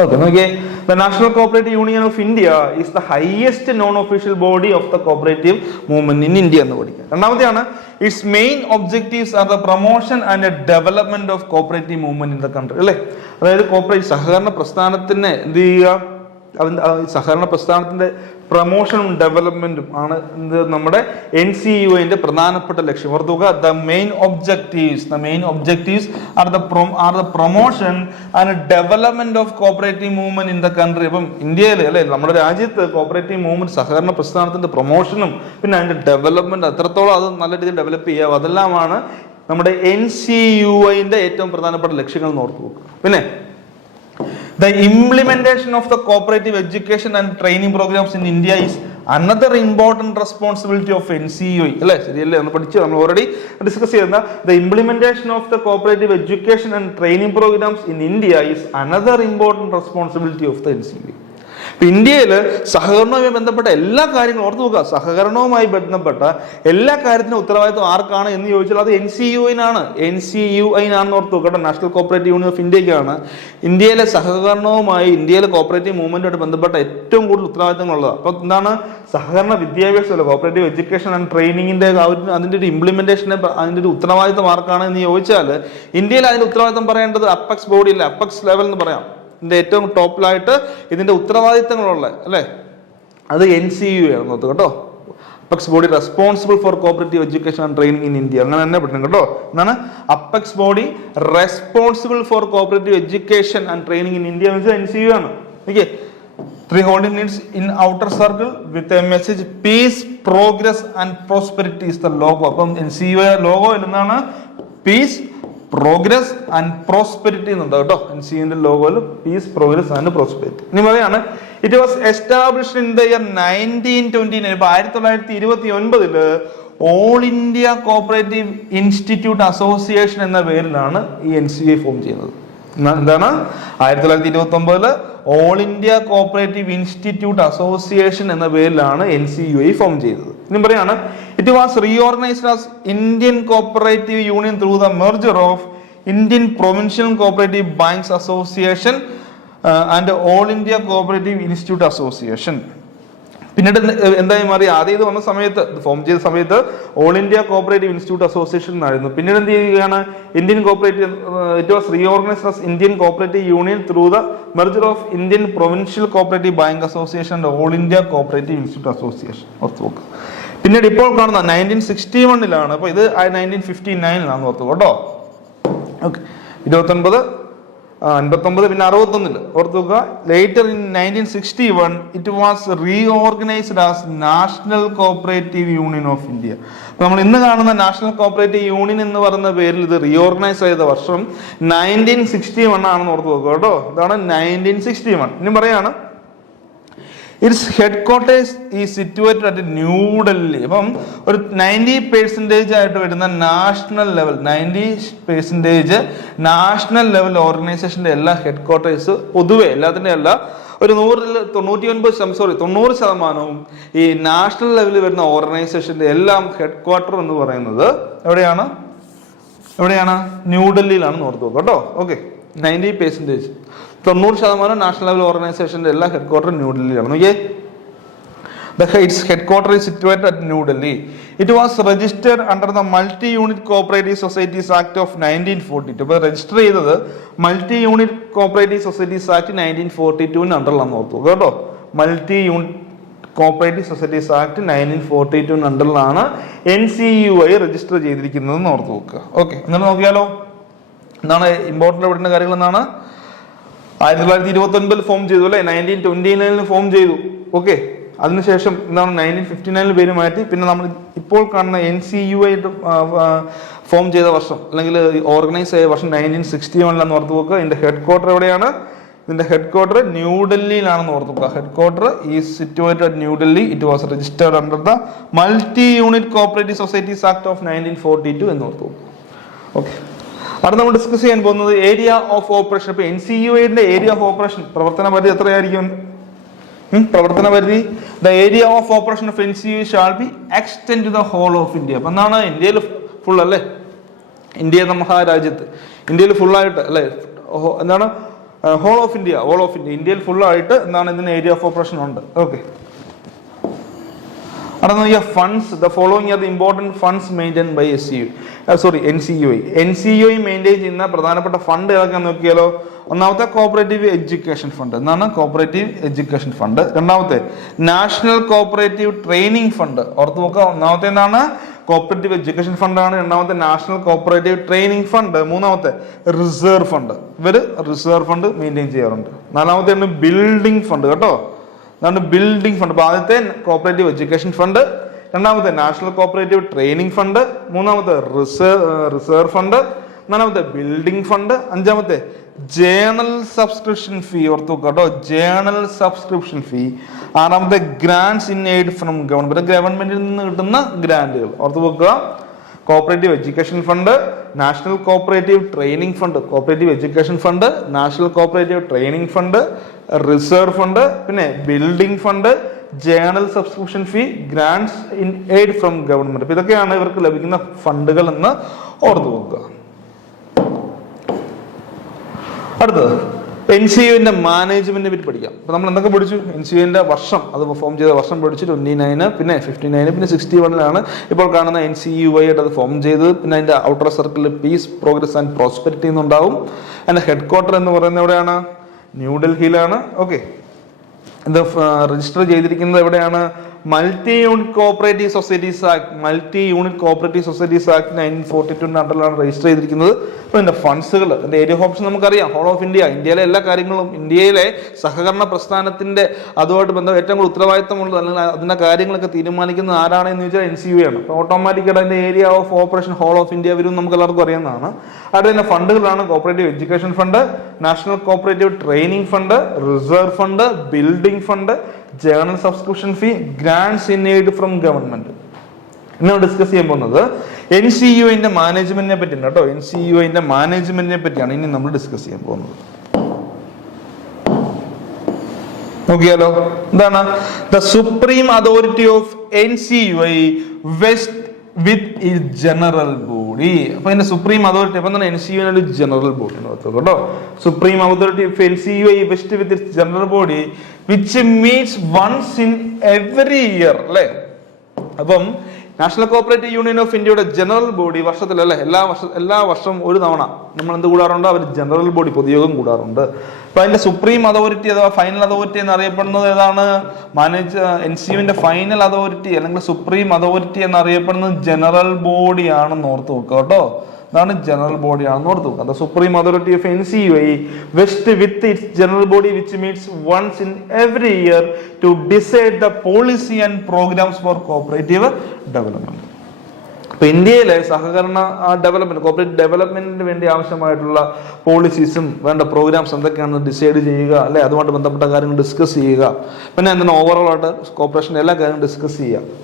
ഓക്കെ, നോക്കിയേ. The National Cooperative Union of India is the highest non-official body of the cooperative movement in India എന്ന് പഠിക്കുക. രണ്ടാമത്തെയാണ് its main objectives are the promotion and development of cooperative movement in the country. അല്ലേ, അതായത് cooperative സഹകരണ പ്രസ്ഥാനത്തിനെ എന്ത് ചെയ്യുക, സഹകരണ പ്രസ്ഥാനത്തിന്റെ പ്രൊമോഷനും ഡെവലപ്മെന്റും ആണ് നമ്മുടെ NCUAന്റെ പ്രധാനപ്പെട്ട ലക്ഷ്യം. ഓർത്തുക, the main objectives are the promotion and development of cooperative movement in the country. അപ്പം ഇന്ത്യയിൽ അല്ലെ നമ്മുടെ രാജ്യത്ത് കോപ്പറേറ്റീവ് മൂവ്മെന്റ് സഹകരണ പ്രസ്ഥാനത്തിന്റെ പ്രൊമോഷനും പിന്നെ അതിന്റെ ഡെവലപ്മെന്റ് എത്രത്തോളം അത് നല്ല രീതിയിൽ ഡെവലപ്പ് ചെയ്യാം, അതെല്ലാമാണ് നമ്മുടെ NCUAന്റെ ഏറ്റവും പ്രധാനപ്പെട്ട ലക്ഷ്യങ്ങൾ എന്ന് ഓർത്തു നോക്കുക. പിന്നെ the implementation of the cooperative education and training programs in India is another important responsibility of NCUA. അല്ലേ, ശരിയല്ലേ? നമ്മൾ പഠിച്ചു, നമ്മൾ ഓൾറെഡി ഡിസ്കസ് ചെയ്യുന്ന the implementation of the cooperative education and training programs in India is another important responsibility of the NCUA. ഇന്ത്യയിൽ സഹകരണവുമായി ബന്ധപ്പെട്ട എല്ലാ കാര്യങ്ങളും ഓർത്ത് നോക്കുക. സഹകരണവുമായി ബന്ധപ്പെട്ട എല്ലാ കാര്യത്തിനും ഉത്തരവാദിത്വം ആർക്കാണ് എന്ന് ചോദിച്ചാൽ അത് NCUAനാണെന്ന് ഓർത്ത് നോക്കുക. നാഷണൽ കോപ്പറേറ്റീവ് യൂണിയൻ ഓഫ് ഇന്ത്യക്കാണ് ഇന്ത്യയിലെ സഹകരണവുമായി ഇന്ത്യയിലെ കോപ്പറേറ്റീവ് മൂവ്മെന്റുമായിട്ട് ബന്ധപ്പെട്ട ഏറ്റവും കൂടുതൽ ഉത്തരവാദിത്തങ്ങളുള്ളത്. അപ്പൊ എന്താണ് സഹകരണ വിദ്യാഭ്യാസം, കോപ്പറേറ്റീവ് എഡ്യൂക്കേഷൻ ആൻഡ് ട്രെയിനിങ്ങിന്റെ അതിന്റെ ഒരു ഇംപ്ലിമെന്റേഷന് അതിന്റെ ഒരു ഉത്തരവാദിത്തം ആർക്കാണ് എന്ന് ചോദിച്ചാൽ ഇന്ത്യയിൽ അതിന്റെ ഉത്തരവാദിത്തം പറയേണ്ടത് അപ്പെക്സ് ബോഡി അല്ല, അപ്പെക്സ് ലെവൽ എന്ന് പറയാം. ഇതിന്റെ ഏറ്റവും ടോപ്പിലായിട്ട് ഇതിന്റെ ഉത്തരവാദിത്തങ്ങളുള്ള അല്ലെ അത് NCUA ആണ് നോക്കുക കേട്ടോ. Apex body responsible for cooperative education and training in India. അങ്ങനെ തന്നെ പഠിക്കണം കേട്ടോ. എന്താണ് apex body responsible for cooperative education and training in India എന്ന് വെച്ചാൽ NCUA ആണ്. Okay, 3 holding units in outer circle with a message peace, progress and prosperity is the logo. അപ്പം NCUA logo എന്താണ്? പീസ്, പ്രോഗ്രസ് ആൻഡ് പ്രോസ്പെരിറ്റി എന്നുണ്ട് കേട്ടോ. NCUA ലോഗോയിൽ peace, progress and prosperity. ഇനി പറയാണ് it was established in the year 1929. ഇപ്പൊ 1929 all India cooperative institute association എന്ന പേരിലാണ് ഈ NCUA ഫോം ചെയ്യുന്നത്. എന്താണ് 1929 all India cooperative institute association എന്ന പേരിലാണ് NCUA ഫോം ചെയ്തത്. ഇനി പറയാണ് it was reorganised as Indian cooperative union through the merger of Indian provincial cooperative banks association and all India cooperative institute association. പിന്നീട് എന്തായി മാറി? ആദ്യം ഇത് വന്ന സമയത്ത്, ഫോം ചെയ്ത സമയത്ത് all India cooperative institute association എന്നായിരുന്നു. പിന്നീട് എന്ത് ചെയ്യുകയാണ്? Indian cooperative, it was reorganised as Indian cooperative union through the merger of Indian provincial cooperative bank association and all India cooperative institute association. ഓർത്ത് നോക്കുക. പിന്നീട് ഇപ്പോൾ കാണുന്ന 1961 അപ്പൊ ഇത് 1959 ഓർത്തു കേട്ടോ. ഓക്കെ, 29, 59, പിന്നെ 61 ഓർത്തു നോക്കുക. Later in 1961 it was reorganised as national cooperative union of India. അപ്പൊ നമ്മൾ ഇന്ന് കാണുന്ന നാഷണൽ കോപ്പറേറ്റീവ് യൂണിയൻ എന്ന് പറയുന്ന പേരിൽ ഇത് റീഓർഗനൈസ് ചെയ്ത വർഷം 1961 ആണെന്ന് ഓർത്ത് നോക്കുക കേട്ടോ. ഇതാണ് 1961. ഇനി പറയാണ് it's head quarters is situated at New Delhi. അപ്പം ഒരു 90% ആയിട്ട് വരുന്ന നാഷണൽ ലെവൽ, 90% നാഷണൽ ലെവൽ ഓർഗനൈസേഷന്റെ എല്ലാ ഹെഡ് ക്വാർട്ടേഴ്സ്, പൊതുവെ എല്ലാത്തിന്റെ അല്ല, ഒരു 90% ഈ നാഷണൽ ലെവലിൽ വരുന്ന ഓർഗനൈസേഷന്റെ എല്ലാം ഹെഡ് ക്വാർട്ടർ എന്ന് പറയുന്നത് എവിടെയാണ്? ന്യൂഡൽഹിയിലാണെന്ന് ഓർത്ത് നോക്കുക കേട്ടോ. ഓക്കെ, 90%, 90% നാഷണൽ ലെവൽ ഓർഗനൈസേഷന്റെ എല്ലാ ഹെഡ് ക്വാർട്ടർ ന്യൂഡൽഹിയിലാണ്. നോക്കിയേ, its headquarters is situated at New Delhi. It was registered under the Multi-Unit Cooperative Societies Act of 1942. അപ്പോൾ രജിസ്റ്റർ ചെയ്തത് multi unit cooperative societies act 1942 അണ്ടറിലാണെന്ന് ഓർത്തു കേട്ടോ. Multi unit cooperative societies act 1942 അണ്ടറിലാണ് NCUA register ചെയ്തിരിക്കുന്നതെന്ന് ഓർത്ത് നോക്കുക. ഓക്കെ, അങ്ങനെ നോക്കിയാലോ. എന്താണ് ഇമ്പോർട്ടൻ്റ് ആയിട്ടുള്ള കാര്യങ്ങൾ? എന്നാണ് 1929 ഫോം ചെയ്തു അല്ലെ, 1929 ഫോം ചെയ്തു. ഓക്കെ, അതിനുശേഷം എന്താണ് 1959 പേര് മാറ്റി. പിന്നെ നമ്മൾ ഇപ്പോൾ കാണുന്ന NCUA ഫോം ചെയ്ത വർഷം അല്ലെങ്കിൽ ഓർഗനൈസ് ചെയ്ത വർഷം 1961 ഓർത്ത് നോക്കുക. ഇതിന്റെ ഹെഡ് ക്വാർട്ടർ എവിടെയാണ്? ഇതിന്റെ ഹെഡ് ക്വാർട്ടർ ന്യൂഡൽഹിയിലാണെന്ന് ഓർത്ത് നോക്കുക. Head quarter is situated at New Delhi. It was registered under the multi unit cooperative societies act of 1942 എന്ന് ഓർത്ത് നോക്കുക. ഓക്കെ, അവിടെ നമ്മൾ ഡിസ്കസ് ചെയ്യാൻ പോകുന്നത് ഏരിയ ഓഫ് ഓപ്പറേഷൻ. ഇപ്പൊ NCUA ഏരിയ ഓഫ് ഓപ്പറേഷൻ പ്രവർത്തന പരിധി എത്രയായിരിക്കും? പ്രവർത്തന പരിധി, the area of operation of NCUA shall be extend to the whole of India. അപ്പൊ എന്താണ്? ഇന്ത്യയിൽ ഫുൾ അല്ലേ, ഇന്ത്യ എന്ന മഹാരാജ്യത്ത് ഇന്ത്യയിൽ ഫുള്ളായിട്ട് അല്ലേ, എന്താണ് ഹോൾ ഓഫ് ഇന്ത്യ, ഇന്ത്യയിൽ ഫുള്ളായിട്ട് എന്താണ് ഇതിന് ഏരിയ ഓഫ് ഓപ്പറേഷൻ ഉണ്ട്. ഓക്കെ, അവിടെ നോക്കിയ funds, the following are the important funds maintain by NCUA maintain ചെയ്യുന്ന പ്രധാനപ്പെട്ട ഫണ്ട് ഏതൊക്കെയാണെന്ന് നോക്കിയാലോ. ഒന്നാമത്തെ കോപ്പറേറ്റീവ് എഡ്യൂക്കേഷൻ ഫണ്ട്. എന്താണ് കോപ്പറേറ്റീവ് എഡ്യൂക്കേഷൻ ഫണ്ട്? രണ്ടാമത്തെ നാഷണൽ കോപ്പറേറ്റീവ് ട്രെയിനിങ് ഫണ്ട്. ഓർത്ത് നോക്കുക, ഒന്നാമത്തെ എന്താണ്? കോപ്പറേറ്റീവ് എഡ്യൂക്കേഷൻ ഫണ്ടാണ്. രണ്ടാമത്തെ നാഷണൽ കോപ്പറേറ്റീവ് ട്രെയിനിങ് ഫണ്ട്. മൂന്നാമത്തെ റിസർവ് ഫണ്ട്. ഇവര് റിസർവ് ഫണ്ട് മെയിൻറ്റെയിൻ ചെയ്യാറുണ്ട്. നാലാമത്തെ ബിൽഡിംഗ് ഫണ്ട് കേട്ടോ. അതാണ് ബിൽഡിംഗ് ഫണ്ട്. അപ്പൊ ആദ്യത്തെ കോപ്പറേറ്റീവ് എഡ്യൂക്കേഷൻ ഫണ്ട്, രണ്ടാമത്തെ നാഷണൽ കോപ്പറേറ്റീവ് ട്രെയിനിങ് ഫണ്ട്, മൂന്നാമത്തെ റിസർവ് ഫണ്ട്, നാലാമത്തെ ബിൽഡിംഗ് ഫണ്ട്, അഞ്ചാമത്തെ ജേണൽ സബ്സ്ക്രിപ്ഷൻ ഫീ. ഓർത്തു കേട്ടോ, ജേണൽ സബ്സ്ക്രിപ്ഷൻ ഫീ. ആറാമത്തെ grants in aid from government, ഗവൺമെന്റിൽ നിന്ന് കിട്ടുന്ന ഗ്രാൻഡുകൾ. ഓർത്തു വെക്കുക, cooperative education fund, national cooperative training fund, cooperative education fund, national cooperative training fund, reserve fund, പിന്നെ building fund, journal subscription fee, grants in aid from government. അപ്പൊ ഇതൊക്കെയാണ് ഇവർക്ക് ലഭിക്കുന്ന ഫണ്ടുകൾ എന്ന് ഓർത്തു വെക്കുക. അടുത്തത് NCUA മാനേജ്മെന്റിനെ പറ്റി പഠിക്കാം. അപ്പൊ നമ്മൾ എന്തൊക്കെ പഠിച്ചു? NCUA വർഷം, അത് ഫോം ചെയ്ത വർഷം പഠിച്ചു. 29, പിന്നെ 59, പിന്നെ 61 ഇപ്പോൾ കാണുന്ന NCUA അത് ഫോം ചെയ്തത്. പിന്നെ അതിന്റെ ഔട്ടർ സർക്കിളിൽ പീസ്, പ്രോഗ്രസ് ആൻഡ് പ്രോസ്പെരിറ്റി എന്നുണ്ടാവും. അതിന്റെ ഹെഡ് ക്വാർട്ടർ എന്ന് പറയുന്നത് എവിടെയാണ്? ന്യൂഡൽഹിയിലാണ്. ഓക്കെ, ഇത് രജിസ്റ്റർ ചെയ്തിരിക്കുന്നത് എവിടെയാണ്? Multi unit cooperative societies act 1942 അണ്ടറിലാണ് രജിസ്റ്റർ ചെയ്തിരിക്കുന്നത്. അപ്പോൾ ഇതിന്റെ ഫണ്ട്സുകൾ, ഇതിന്റെ ഏരിയ ഓഫ് ഓപ്ഷൻ നമുക്കറിയാം, ഹോൾ ഓഫ് ഇന്ത്യ, ഇന്ത്യയിലെ എല്ലാ കാര്യങ്ങളും, ഇന്ത്യയിലെ സഹകരണ പ്രസ്ഥാനത്തിന്റെ അതുമായിട്ട് ബന്ധം ഏറ്റവും കൂടുതൽ ഉത്തരവാദിത്തമുള്ളത് അല്ലെങ്കിൽ അതിന്റെ കാര്യങ്ങളൊക്കെ തീരുമാനിക്കുന്നത് ആരാണെന്ന് ചോദിച്ചാൽ NCUA ആണ്. അപ്പോൾ ഓട്ടോമാറ്റിക്കായിട്ട് അതിന്റെ area of operation whole of India വരും, നമുക്ക് എല്ലാവർക്കും അറിയാവുന്നതാണ്. അടുത്ത ഫണ്ടുകളാണ് cooperative education fund, national cooperative training fund, reserve fund, building fund, journal subscription fee, grants in aid from government. ഇന്ന് ഡിസ്കസ് ചെയ്യാൻ പോകുന്നത് NCUA മാനേജ്മെന്റിനെ പറ്റിയാണ് കേട്ടോ. NCUA മാനേജ്മെന്റിനെ പറ്റിയാണ് ഇനി നമ്മൾ ഡിസ്കസ് ചെയ്യാൻ പോകുന്നത്. നോക്കിയാലോ, എന്താണ് the supreme authority of NCUA vest with ഈ ജനറൽ ബോഡി. അപ്പൊ ഇതിന്റെ സുപ്രീം അതോറിറ്റി അപ്പൊ എന്താണ് NCUA ഒരു ജനറൽ ബോഡി കേട്ടോ. Supreme authority of NCUA vest with its general body which meets once in every year അല്ലെ. അപ്പം നാഷണൽ കോപ്പറേറ്റീവ് യൂണിയൻ ഓഫ് ഇന്ത്യയുടെ ജനറൽ ബോഡി വർഷത്തിലല്ലേ എല്ലാ വർഷവും ഒരു തവണ നമ്മൾ എന്ത് കൂടാറുണ്ട്, അവർ ജനറൽ ബോഡി പൊതുയോഗം കൂടാറുണ്ട്. അപ്പൊ അതിന്റെ സുപ്രീം അതോറിറ്റി അഥവാ ഫൈനൽ അതോറിറ്റി എന്നറിയപ്പെടുന്നത് ഏതാണ്? NCUA ഫൈനൽ അതോറിറ്റി അല്ലെങ്കിൽ സുപ്രീം അതോറിറ്റി എന്നറിയപ്പെടുന്നത് ജനറൽ ബോഡി ആണെന്ന് ഓർത്ത് വെക്കുക കേട്ടോ. അതാണ് ജനറൽ ബോഡി ആണെന്ന് ഓർത്ത് വെക്കുക. The supreme authority of NCUA vest with its general body which meets once in every year to decide the policy and programs for cooperative development. ഇപ്പൊ ഇന്ത്യയിലെ സഹകരണ ഡെവലപ്മെന്റ്, കോപ്പറേറ്റീവ് ഡെവലപ്മെന്റിന് വേണ്ടി ആവശ്യമായിട്ടുള്ള പോളിസീസും വേണ്ട പ്രോഗ്രാംസ് എന്തൊക്കെയാണെന്ന് ഡിസൈഡ് ചെയ്യുക അല്ലെ, അതുമായിട്ട് ബന്ധപ്പെട്ട കാര്യങ്ങൾ ഡിസ്കസ് ചെയ്യുക. പിന്നെ എന്താണ് ഓവറോൾ ആയിട്ട് കോർപ്പറേഷൻ്റെ എല്ലാ കാര്യങ്ങളും ഡിസ്കസ് ചെയ്യുക.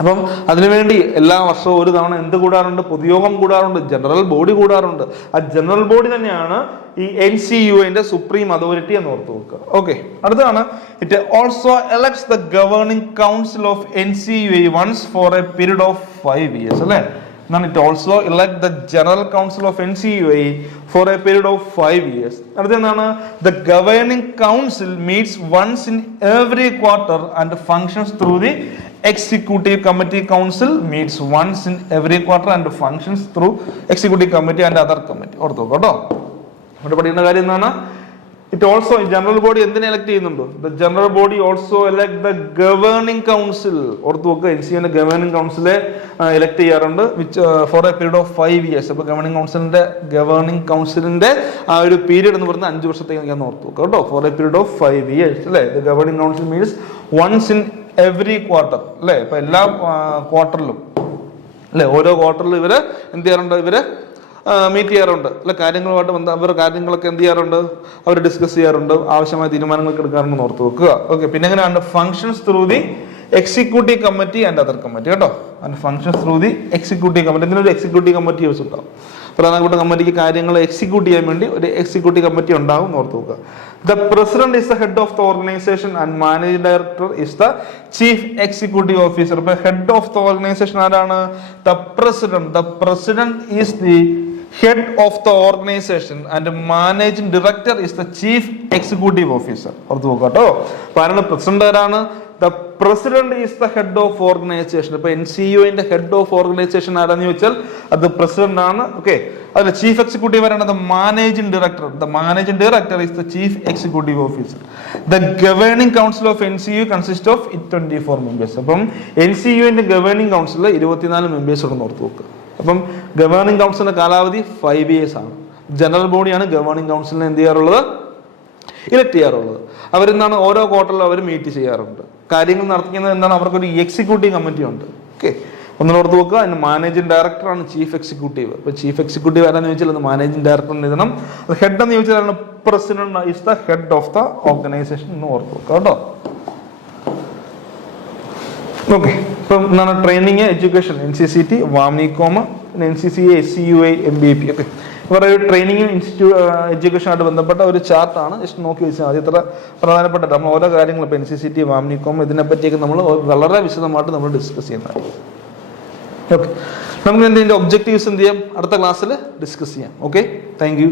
അപ്പം അതിനുവേണ്ടി എല്ലാ വർഷവും ഒരു തവണ എന്ത് കൂടാറുണ്ട്, പൊതുയോഗം കൂടാറുണ്ട്, ജനറൽ ബോഡി കൂടാറുണ്ട്. ആ ജനറൽ ബോഡി തന്നെയാണ് ഈ NCUA സുപ്രീം അതോറിറ്റി എന്ന് ഓർത്ത് വെക്കുക. ഓക്കെ, അടുത്താണ് it also elects the governing council of NCUA once for a period of 5 years അല്ലെ. It also elect the general council of NCUA for a period of 5 years. അടുത്ത എന്താണ് the governing council meets once in every quarter and functions through the Executive Committee Council meets once in every quarter and functions through Executive Committee and other committee. ഓർത്തോ കേട്ടോ. ഇവിടെ പഠിക്കുന്ന കാര്യം എന്താണ്, it also general body എന്തിനെ elect ചെയ്യുന്നുണ്ടോ, the general body also elect the governing council. ഓർത്ത് നോക്കുക, NCUA ഗവേണിംഗ് കൗൺസിലെ എലക്ട് ചെയ്യാറുണ്ട് which for a period of 5 years. അപ്പൊ ഗവേണിംഗ് കൗൺസിലിന്റെ ആ ഒരു പീരീഡ് എന്ന് പറയുന്നത് 5 വർഷത്തേക്ക് ഓർത്ത് നോക്കുക കേട്ടോ. For a period of 5 years അല്ലെ. The governing council means once in every quarter അല്ലെ. ഇപ്പൊ എല്ലാ ക്വാർട്ടറിലും അല്ലെ, ഓരോ ക്വാർട്ടറിലും ഇവര് എന്ത് ചെയ്യാറുണ്ട്, ഇവര് മീറ്റ് ചെയ്യാറുണ്ട് അല്ലെ. കാര്യങ്ങളുമായിട്ട് അവരുടെ കാര്യങ്ങളൊക്കെ എന്ത് ചെയ്യാറുണ്ട്, അവർ ഡിസ്കസ് ചെയ്യാറുണ്ട്, ആവശ്യമായ തീരുമാനങ്ങളൊക്കെ എടുക്കാറുണ്ടെന്ന് ഓർത്ത് വെക്കുക. ഓക്കെ, പിന്നെ എങ്ങനെയാണ് functions through the executive committee and other committee കേട്ടോ. And functions through the executive committee. ഇതിനൊരു എക്സിക്യൂട്ടീവ് കമ്മിറ്റി യൂസ് ഉണ്ടാവും. പ്രധാനപ്പെട്ട കമ്മിറ്റിക്ക് കാര്യങ്ങൾ എക്സിക്യൂട്ട് ചെയ്യാൻ വേണ്ടി ഒരു എക്സിക്യൂട്ടീവ് കമ്മിറ്റി ഉണ്ടാവും എന്ന് ഓർത്ത് നോക്കുക. The president is the head of the organisation and managing director is the chief executive officer. ഇപ്പൊ ഹെഡ് ഓഫ് ദ ഓർഗനൈസേഷൻ ആരാണ്? The president. The president is the head of the organisation and managing director is the chief executive officer. ഓർത്ത് നോക്കുക കേട്ടോ. അപ്പൊ ആരാണ് president? ആരാണ്? The president is the head of organisation. ഇപ്പൊ NCUA head of organisation ആരാന്ന് ചോദിച്ചാൽ അത് പ്രസിഡന്റ് ആണ്. ഓക്കെ, അതിൽ ചീഫ് എക്സിക്യൂട്ടീവ് ആരാണ്? The managing director. The managing director is the chief executive officer. The governing council of NCUA consist of 24 members. അപ്പം NCUA governing council 24 members ഉണ്ടെന്ന് ഓർത്ത് നോക്കുക. അപ്പം ഗവേണിംഗ് കൗൺസിലിന്റെ കാലാവധി 5 years ആണ്. ജനറൽ ബോഡിയാണ് ഗവേണിംഗ് കൗൺസിലിനെ എന്ത് ചെയ്യാറുള്ളത്, ഇലക്ട് ചെയ്യാറുള്ളത്. അവരെന്താണ് ഓരോ ക്വാർട്ടറിലും അവർ മീറ്റ് ചെയ്യാറുണ്ട്. കാര്യങ്ങൾ നടത്തിക്കുന്നത് എന്താണ്, അവർക്കൊരു എക്സിക്യൂട്ടീവ് കമ്മിറ്റി ഉണ്ട്. ഓക്കെ, ഒന്നിനോർത്ത് നോക്കുക. അതിന് മാനേജിംഗ് ഡയറക്ടറാണ് ചീഫ് എക്സിക്യൂട്ടീവ്. ഇപ്പൊ ചീഫ് എക്സിക്യൂട്ടീവ് ആരാന്ന് ചോദിച്ചാൽ അത് മാനേജിംഗ് ഡയറക്ടർ എഴുതണം. ഹെഡ് എന്ന് ചോദിച്ചാൽ president is the head of the organisation എന്ന് ഓർത്ത് നോക്കുക കേട്ടോ. ഓക്കെ, ഇപ്പം എന്താണ് training, education, NCCT, വാംനികോം, NCCA, SCUA, MBP. Okay, ഇവരുടെ ഒരു ട്രെയിനിങ് എഡ്യൂക്കേഷനായിട്ട് ബന്ധപ്പെട്ട ഒരു ചാർട്ടാണ്. ജസ്റ്റ് നോക്കി വെച്ചാൽ മതി. ഇത്ര പ്രധാനപ്പെട്ട നമ്മൾ ഓരോ കാര്യങ്ങളും ഇപ്പൊ NCCT, വാംനികോം ഇതിനെപ്പറ്റിയൊക്കെ നമ്മൾ വളരെ വിശദമായിട്ട് നമ്മൾ ഡിസ്കസ് ചെയ്യുന്നതാണ്. ഓക്കെ, നമുക്ക് ഇതിന്റെ ഒബ്ജക്റ്റീവ്സ് എന്ത് ചെയ്യാം, അടുത്ത ക്ലാസ്സിൽ ഡിസ്കസ് ചെയ്യാം. Okay, thank you.